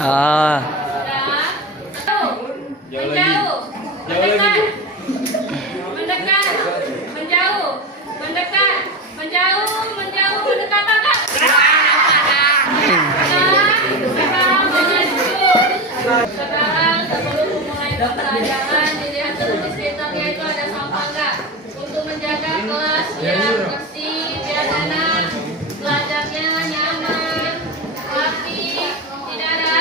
Ah. Menjauh, mendekat, mendekat, menjauh, mendekat, menjauh, menjauh, mendekat, kakak. Sekarang sebelum memulai pembelajaran dilihat dulu di sekitarnya itu ada sampah enggak, untuk menjaga kelas biar bersih, biar enak, belajarnya nyaman, rapi. Tidak ada?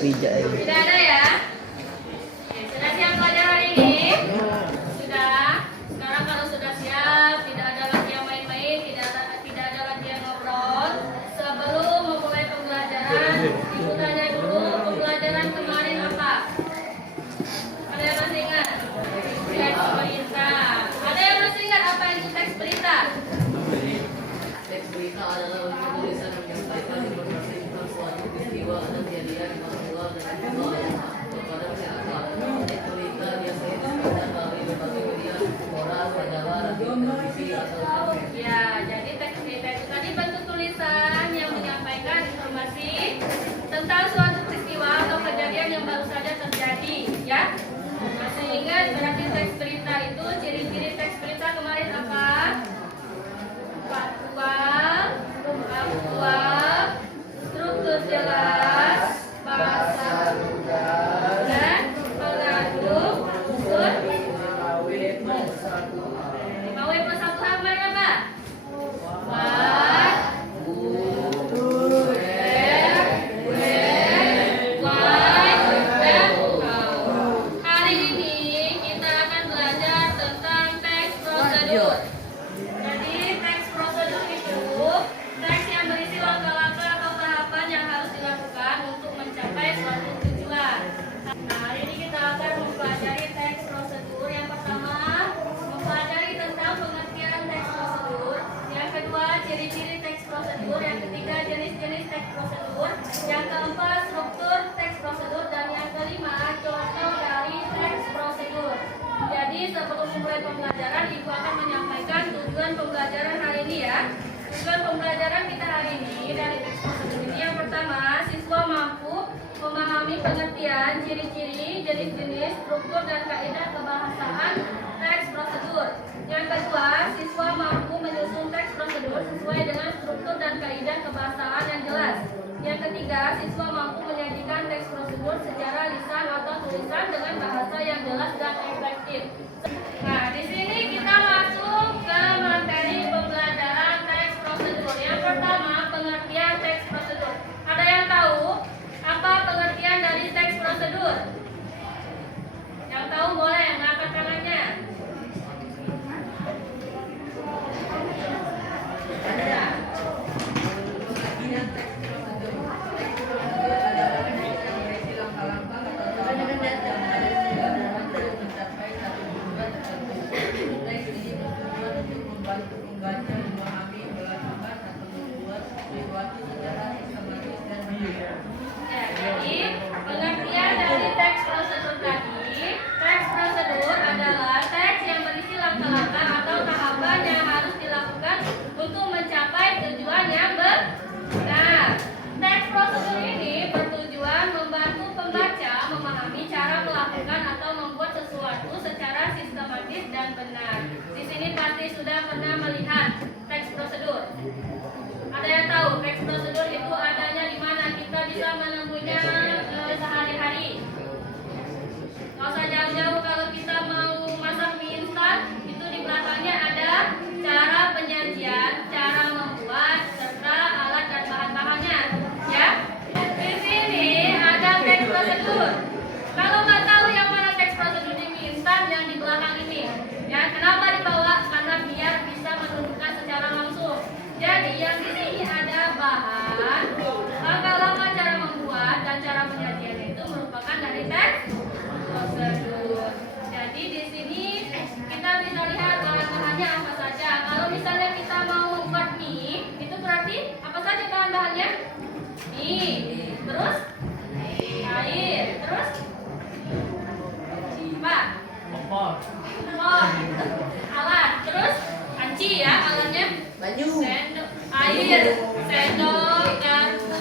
Tidak ada ya? Sudah siap belajar hari ini? Sudah. Sekarang kalau sudah siap, tidak ada lagi yang main-main, tidak ada lagi yang ngobrol. Sebelum memulai pembelajaran, Ibu tanya dulu pembelajaran kemarin apa? Ada yang masih ingat? Teks berita. Ada yang masih ingat apa itu teks berita? Teks berita adalah untuk tulisan yang menyampaikan informasi tentang suatu peristiwa atau kejadian yang aktual dan aktual kepada masyarakat. Teks berita biasanya disampaikan melalui berbagai media, koran, majalah, radio, televisi, atau internet. Ya, jadi teks berita itu tadi bentuk tulisan yang menyampaikan informasi tentang suatu peristiwa atau kejadian yang baru saja terjadi, ya. Masih ingat berarti teks berita itu ciri-ciri teks berita kemarin apa? Faktual, struktur jelas, bahasa dan mengandung unsur 5W plus 1 halaman apa? What, who, where, when, why, dan how. Hari ini kita akan belajar tentang teks prosedur. Jadi teks prosedur itu teks yang berisi langkah-langkah atau tahapan yang harus dilakukan untuk mencapai suatu tujuan. Nah, hari ini kita akan mempelajari teks prosedur. Yang pertama, mempelajari tentang pengertian teks prosedur. Yang kedua, ciri-ciri teks prosedur. Yang ketiga, jenis-jenis teks prosedur. Yang keempat, struktur teks prosedur. Dan yang kelima, contoh dari teks prosedur. Jadi sebelum mulai pembelajaran, Ibu akan menyampaikan tujuan pembelajaran hari ini ya. Tujuan pembelajaran kita hari ini dari teks prosedur ini yang pertama, siswa mampu memahami pengertian, ciri-ciri, jenis-jenis, struktur dan kaidah kebahasaan teks prosedur. Yang kedua, siswa mampu menyusun teks prosedur sesuai dengan struktur dan kaidah kebahasaan yang jelas. Yang ketiga, siswa mampu menyajikan teks prosedur secara lisan atau tulisan dengan bahasa yang jelas dan efektif. Nah, di sini kita masuk ke materi pembelajaran teks prosedur. Yang pertama, pengertian teks prosedur. Ada yang tahu apa pengertian dari teks prosedur? Yang tahu boleh mengangkat tangannya. Ada. Ya, jadi pengertian dari teks prosedur tadi, teks prosedur adalah teks yang berisi langkah-langkah atau tahapan yang harus dilakukan untuk mencapai tujuan yang benar. Teks prosedur ini bertujuan membantu pembaca memahami cara melakukan atau membuat sesuatu secara sistematis dan benar. Di sini pasti sudah pernah melihat teks prosedur. Ada yang tahu teks prosedur itu adanya di mana? Kita bisa menemuinya sehari-hari. Nggak usah jauh-jauh, kalau kita mau masak mie instan, itu di belakangnya ada cara penyajian, cara membuat, serta alat dan bahan-bahannya. Ya, di sini ada teks prosedur. Kalau nggak tahu yang mana teks prosedur di mie instan, yang di belakang ini. Ya, kenapa dibawa? Karena biar bisa menunjukkan secara langsung. Jadi yang di sini ada bahan, langkah-langkah cara membuat dan cara penyajian itu merupakan dari teks prosedur. Jadi di sini kita bisa lihat bahan-bahannya apa saja. Kalau misalnya kita mau buat mie, itu berarti apa saja bahan-bahannya? Mie, terus air, terus apa? Kompor, alat, terus panci ya alatnya. Sendok, air, sendok, garpu,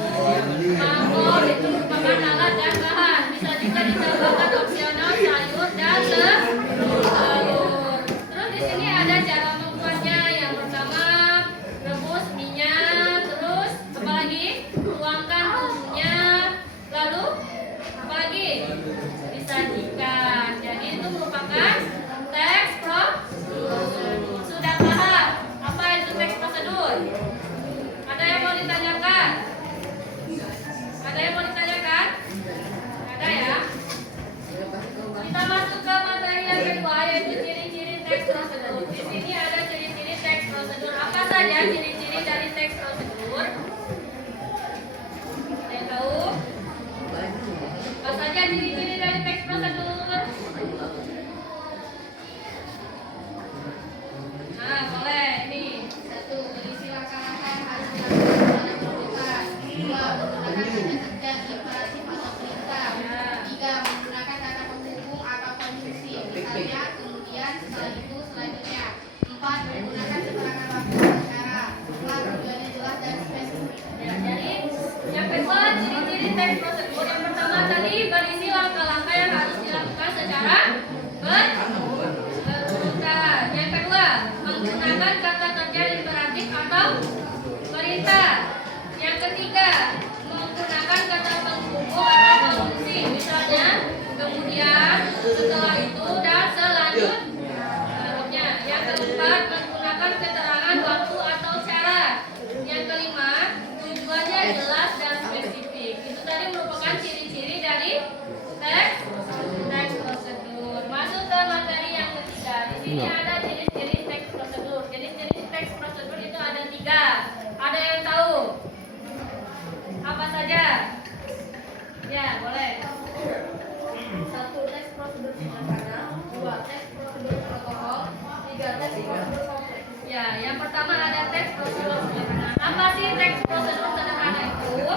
saja ciri-ciri dari teks prosedur? Yang tahu? Apa saja ciri-ciri dari teks prosedur? Nah, boleh. Ini 1. Berisi langkah-langkah yang harus dilakukan pada pembukaan. 2. Menggunakan kata kerja imperatif atau perintah. 3. Menggunakan kata penghubung atau konjungsi. Misalnya, kemudian, setelah itu, selanjutnya. 4. Menggunakan keterangan waktu dan cara. 5. Tujuannya jelas dan spesifik. ya, jadi yang kedua ciri-ciri teks prosedur. Yang pertama tadi berisi langkah-langkah yang harus dilakukan secara berurutan. Yang kedua, menggunakan kata kerja imperatif atau perintah. Yang ketiga, menggunakan kata penghubung atau konjungsi. Misalnya, kemudian, setelah itu, dan selanjutnya. Yang keempat, menggunakan keterangan waktu atau cara. Yang kelima, tujuannya jelas dan spesifik. Itu tadi merupakan ciri-ciri dari teks prosedur. Masuk ke materi yang ketiga. Di sini ada jenis-jenis teks prosedur. Jenis-jenis teks prosedur itu ada 3. Ada yang tahu? Apa saja? Ya, boleh. 1. Teks prosedur sederhana. 2. Teks prosedur protokol. 3. Teks prosedur kompleks. Ya, yang pertama ada teks prosedur sederhana. Apa sih teks prosedur sederhana itu?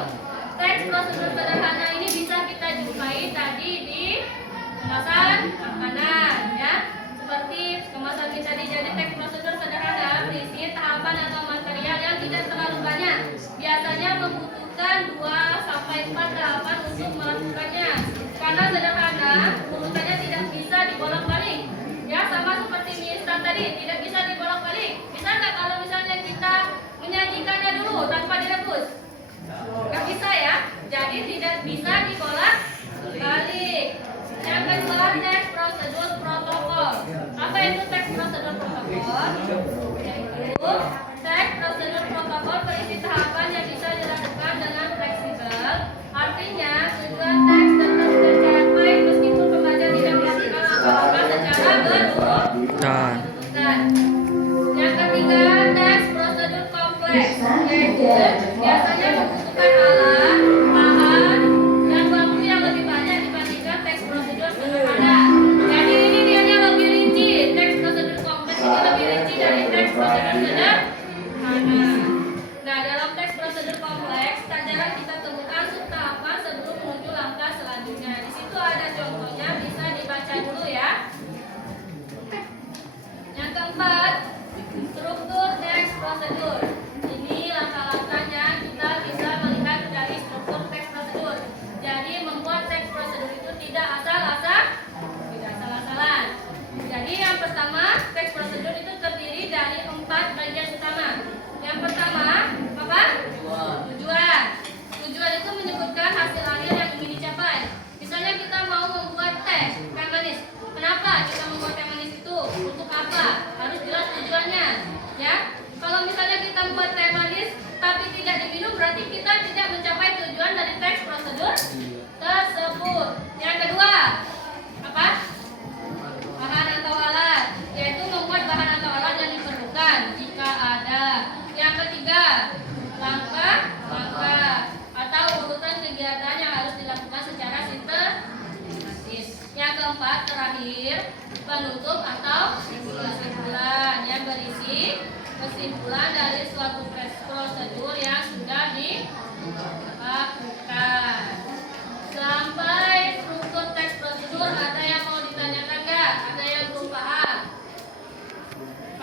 Teks prosedur sederhana ini bisa kita jumpai tadi di kemasan makanan, ya. Seperti kemasan mie tadi. Jadi teks prosedur sederhana berisi tahapan atau material yang tidak terlalu banyak. Biasanya membutuhkan 2 sampai 4 tahapan untuk melakukannya. Karena sederhana, urutannya tidak bisa dibolak-balik. Ya, sama seperti mie instan tadi, tidak bisa dibolak-balik. Bisa nggak kalau misalnya kita menyajikannya dulu tanpa direbus? Nggak bisa ya, jadi tidak bisa dibolak-balik. Yang kedua, teks prosedur protokol. Apa itu teks prosedur protokol? Yaitu teks prosedur protokol berisi tahapan yang bisa dilakukan dengan fleksibel. Artinya, tujuan teks tetap tercapai meskipun pembaca tidak melakukan apa-apa secara berurutan. Yang ketiga, teks prosedur kompleks, yaitu biasanya membutuhkan alat, bahan, dan waktu yang lebih banyak dibandingkan teks prosedur sederhana. Jadi ini dia lebih rinci. Teks prosedur kompleks ini lebih rinci dari teks prosedur sederhana. Nah, dalam teks prosedur kompleks, tak jarang kita temukan subtahapan sebelum menuju langkah selanjutnya. Di situ ada contohnya, bisa dibaca dulu ya. Yang keempat, struktur teks prosedur. Ini langkah-langkahnya kita bisa melihat dari struktur teks prosedur. Jadi membuat teks prosedur itu tidak asal-asalan. Jadi yang pertama, teks prosedur itu terdiri dari 4 bagian utama. Yang pertama, apa? Tujuan. Tujuan itu menyebutkan hasil akhir yang ingin dicapai. Misalnya kita mau membuat teh manis. Kenapa kita membuat teh manis itu? Untuk apa? Harus jelas tujuannya, ya. Kalau misalnya kita membuat teh manis tapi tidak diminum, berarti kita tidak mencapai tujuan dari teks prosedur tersebut. Yang kedua, apa? Bahan atau alat, yaitu membuat bahan atau alat yang diperlukan jika ada. Yang ketiga, langkah-langkah atau urutan kegiatan yang harus dilakukan secara sistematis. Yang keempat, terakhir, penutup atau kesimpulan yang berisi kesimpulan dari suatu prosedur yang sudah dilakukan. Sampai struktur teks prosedur, ada yang mau ditanyakan nggak? Ada yang belum paham?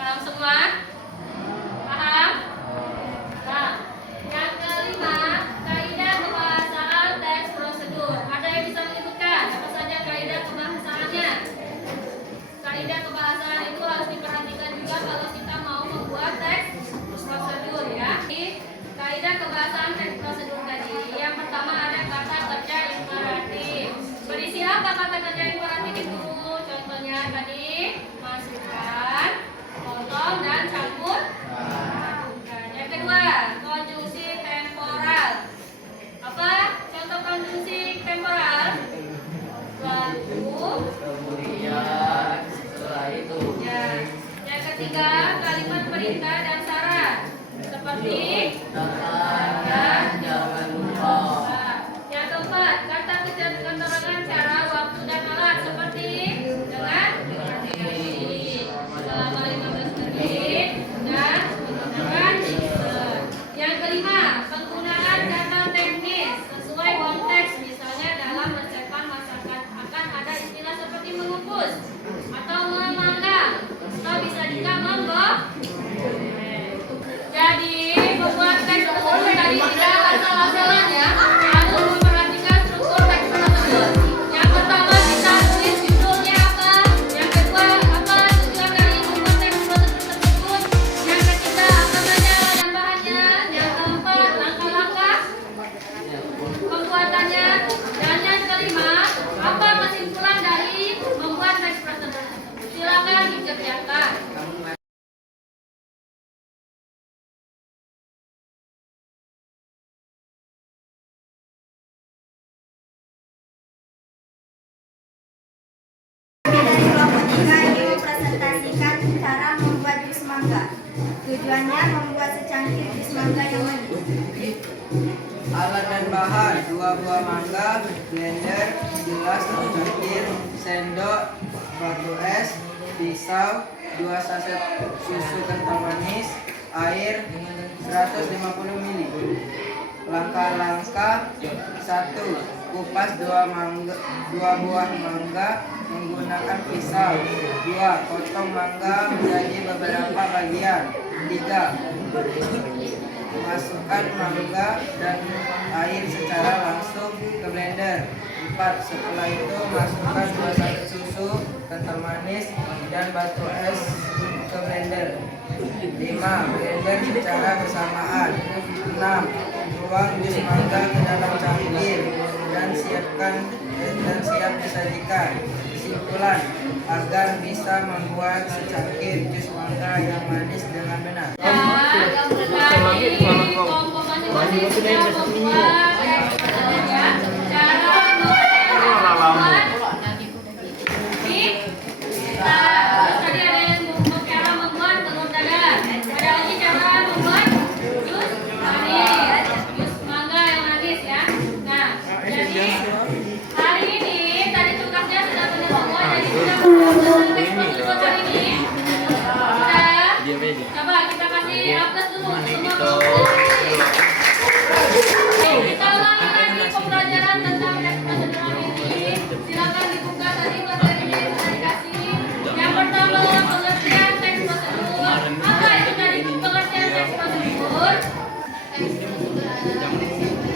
Paham semua? Paham? Nah, yang kelima, kaidah kebahasaan teks prosedur. Ada yang bisa menyebutkan apa saja kaidah kebahasaannya? Kaidah kebahasaan itu harus diperhatikan juga kalau kita mau membuat teks prosedur, ya. Kaidah kebahasaan teks prosedur tadi, yang pertama ada kata kerja imperatif. Berisi apa kata kerja imperatif itu? Contohnya tadi, masukkan, potong, dan ketiga, kalimat perintah dan syarat seperti Katakan jangan lupa. Nah, yang keempat, kata keterangan cara, waktu dan alat seperti dengan selama 15 menit dan menggunakan mixer. Yang kelima, penggunaan kata teknis sesuai konteks, misalnya dalam resepan masakan akan ada istilah seperti mengukus atau memanggang atau bisa juga jadi membuat teks tersebut tadi tidak asal-asalan ya, harus memperhatikan struktur teks tersebut. Yang pertama kita tulis judulnya apa, yang kedua apa tujuan dari membuat teks tersebut, yang ketiga apa saja bahan-bahannya, yang keempat langkah-langkah pembuatannya, dan yang kelima apa kesimpulan dari membuat teks tersebut. Silakan dikerjakan. Dari kelompok 3 ini mempresentasikan cara membuat jus mangga. Tujuannya membuat secangkir jus mangga yang manis. Alat dan bahan: 2 buah mangga, blender, gelas atau cangkir, sendok, batu es, pisau, 2 saset susu kental manis, air 150 ml. Langkah-langkah: 1. Kupas 2 buah mangga menggunakan pisau. 2. Potong mangga menjadi beberapa bagian. 3. Masukkan mangga dan air secara langsung ke blender. 4. Setelah itu masukkan 2 saset susu kental manis dan batu es ke blender. 5. Blender secara bersamaan. 6. Tuang jus mangga ke dalam cangkir dan siap disajikan. Kesimpulan: agar bisa membuat secangkir jus mangga yang manis dengan benar. Tadi kelompok masing-masing sudah membuat teks ya. Cara membuat tadi ada yang cara membuat telur dadar. Ada lagi cara membuat jus manis, jus mangga yang manis ya. Nah, jadi hari ini tadi tugasnya sudah benar semua. Jadi sudah membuat teks prosedur hari ini. Coba kita kasih aplaus dulu semua kelompok. Kita ulangi lagi pembelajaran tentang teks prosedur hari ini. Silakan dibuka tadi materinya yang sudah dikasih. Yang pertama, pengertian teks prosedur. Apa itu tadi pengertian teks prosedur? Teks prosedur adalah seksi yang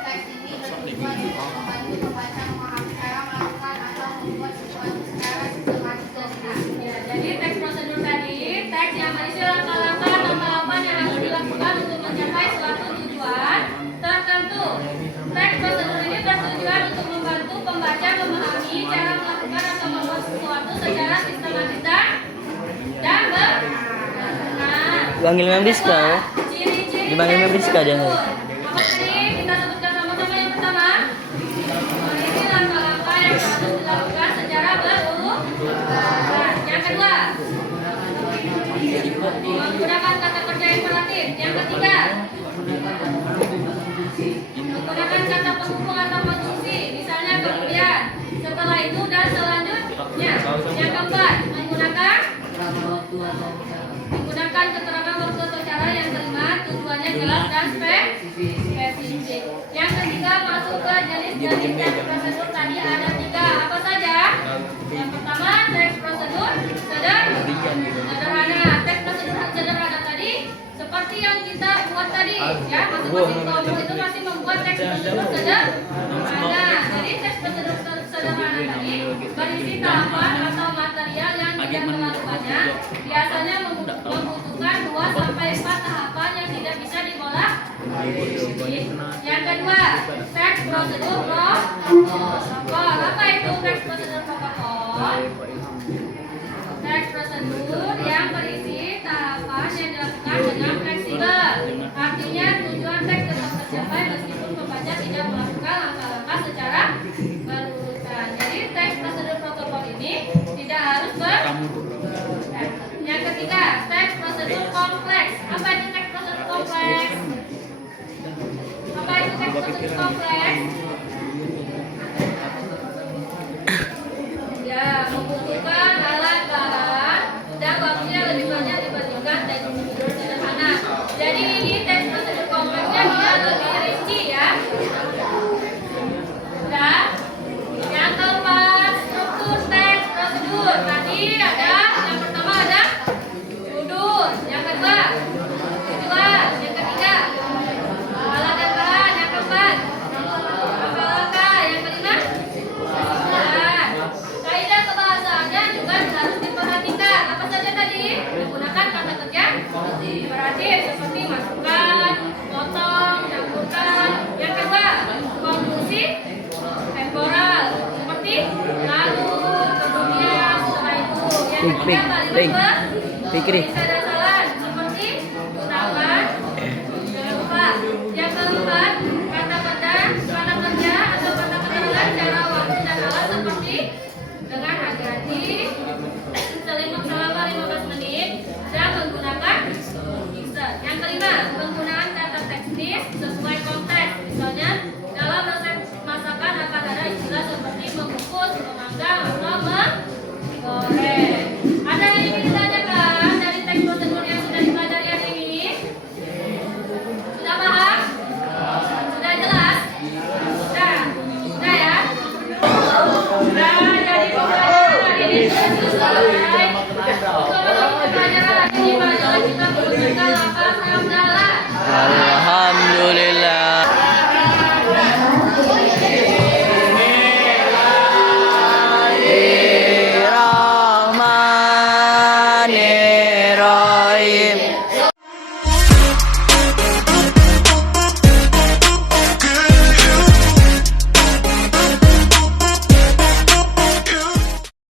teks ini bertujuan untuk membantu pembaca memahami cara melakukan atau membuat sesuatu secara sistematis dan dinamis. Ya, jadi teks prosedur tadi, teks yang berisi langkah-langkah atau tahapan yang harus dilakukan untuk mencapai suatu tujuan tertentu. Teks prosedur ini bertujuan untuk membantu pembaca memahami cara melakukan atau membuat sesuatu secara sistematis dan benar. Panggil Mem Rizka. Ciri-ciri Dipanggil Mem Rizka dia. apa tadi? Kita sebutkan sama-sama yang pertama. Ini langkah-langkah yang harus dilakukan secara berurutan. Yang kedua, menggunakan kata kerja imperatif. Yang ketiga, menggunakan kata penghubung atau konjungsi, misalnya kemudian, setelah itu dan selanjutnya. Yang keempat, menggunakan keterangan waktu atau cara. Yang kelima, tujuannya jelas dan spesifik. Yang ketiga, masuk ke jenis teks prosedur tadi ada 3. Apa saja? Yang pertama, teks prosedur sederhana. Teks prosedur sederhana tadi seperti yang kita buat tadi ya, masing-masing kelompok itu masih membuat teks prosedur sederhana. Jadi teks prosedur sederhana tadi berisi tahapan atau material yang tidak terlalu banyak, biasanya membutuhkan 2 sampai 4 tahapan yang tidak bisa dibolak. Yang kedua, teks prosedur protokol. Apa itu teks prosedur protokol? Teks prosedur yang berisi tahapan yang dilakukan dengan fleksibel. Artinya tujuan teks tetap tercapai meskipun pembaca tidak melakukan langkah-langkah secara berurutan. Jadi teks prosedur prosedur kompleks. Ya, membutuhkan alat-alat dan waktunya lebih banyak dibandingkan teks prosedur sederhana. Jadi ini teks prosedur kompleksnya dia lebih rinci ya. Dan yang keempat, struktur teks prosedur. Tadi ada yang pertama ada judul, yang kedua tujuan, yang ketiga alat dan bahan, yang keempat langkah-langkah, yang kelima kesimpulan. Kaidah kebahasaannya juga harus diperhatikan. Apa saja tadi? Menggunakan kata kerja imperatif seperti masukkan, potong, campurkan. Yang kedua, konjungsi temporal seperti lalu, kemudian, setelah itu. Yang ketiga, kalimat Fikri. dasaran seperti gunakan. Jangan lupa. Yang keempat, kata kerja atau kata keterangan cara waktu dan alat seperti dengan hati-hati, selimut selama 15 menit dan menggunakan mixer. Yang kelima, penggunaan kata teknis sesuai konteks. Misalnya dalam resep masakan akan ada istilah seperti mengukus, memanggang, atau menggoreng. Ada yang ingin ditanyakan dari teks prosedur yang sudah dipelajari hari ini? Sudah paham? Sudah jelas? Sudah ya? Nah, jadi pembelajaran hari ini sudah selesai. Untuk menutup pembelajaran hari ini, marilah kita menggunakan lafaz hamdalah.